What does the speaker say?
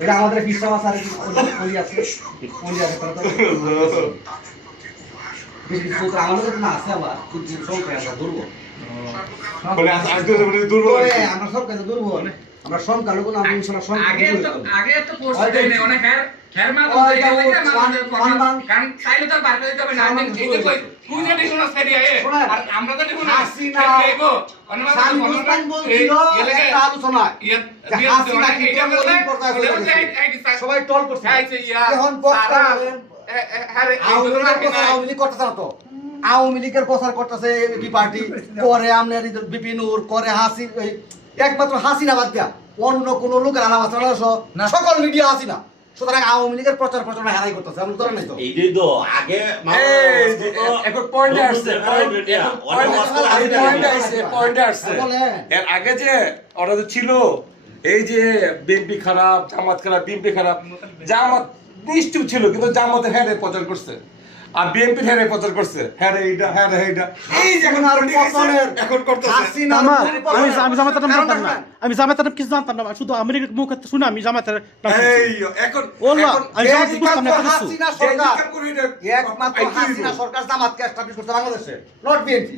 এটা আমাদের পিসা মাছ পলি আছে বেশি কিছু তো আমাদের না আছে আবার সংখ্যা আমরা দুর্বল আমরা সব কাজে দুর্বল আমরা সংখ্যালঘু না আমি ইনশাআল্লাহ সংখ্যা আগে তো পোস্ট দেই না অনেক হের মা বলতে গেলে আমাদের কারণ চাইলে তো বার করে দিতে হবে না আমি এই তো কই তুই না দেখো না সেরি আয়ে আর আমরা তো দেখো না হাসিনা দেখো অনেক সানবুস্তান বলছিল একটা আলোচনা হাসিনা কি সবাই টল করছে এখন বক্তা বলেন আওয়ামী লীগ করতেছে না তো আওয়ামী লীগের প্রচার করতেছে এমপি পার্টি করে আপনার বিপিনুর করে হাসি একমাত্র হাসিনা বাদ দিয়া অন্য কোন লোকের আলাপ সকল মিডিয়া হাসিনা সুতরাং আওয়ামী লীগের প্রচার প্রচারণা হেরাই করতেছে আমি ধরে নাই তো এইটাই তো আগে এখন পয়েন্টে আসছে এর আগে যে ওরা তো ছিল এই যে বিএনপি খারাপ জামাত খারাপ বিএনপি খারাপ জামাত নিশ্চুপ ছিল কিন্তু জামাতের হ্যাঁ প্রচার করছে আর বিএনপি হ্যাঁ প্রচার করছে হ্যাঁ এইটা হ্যাঁ এইটা এই যে এখন আর এখন করতেছে হাসিনা আমি জামাতের নাম জানতাম না আমি জামাতের নাম কিছু জানতাম না শুধু আমেরিকার মুখ শুনে আমি জামাতের এই এখন আমি জামাতের বুঝতাম না কিছু হাসিনা সরকার একমাত্র হাসিনা সরকার জামাতকে এস্টাবলিশ করতে বাংলাদেশে নট বিএনপি